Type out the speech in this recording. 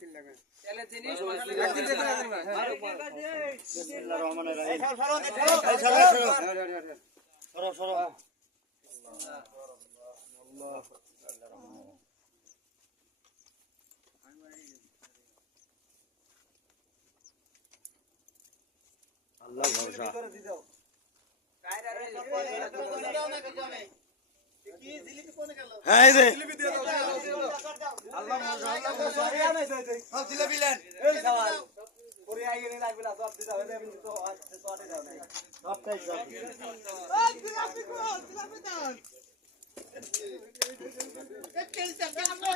তেলের জিনিস বিসমিল্লাহির রহমানির রহিম সরো আল্লাহ ভরসা হ্যাঁ রে জিলিপি দিয়ে দাও আল্লাহ ভরসা সব জিলিপি লেন এই সওয়াল পরে আইয়ে নে লাগবে না সব দিতে হবে আমি তো সওয়ালে দাও না সবটাই সব ওই জিলিপি কো জিলিপি দাও এক কেজি টাকা আমরা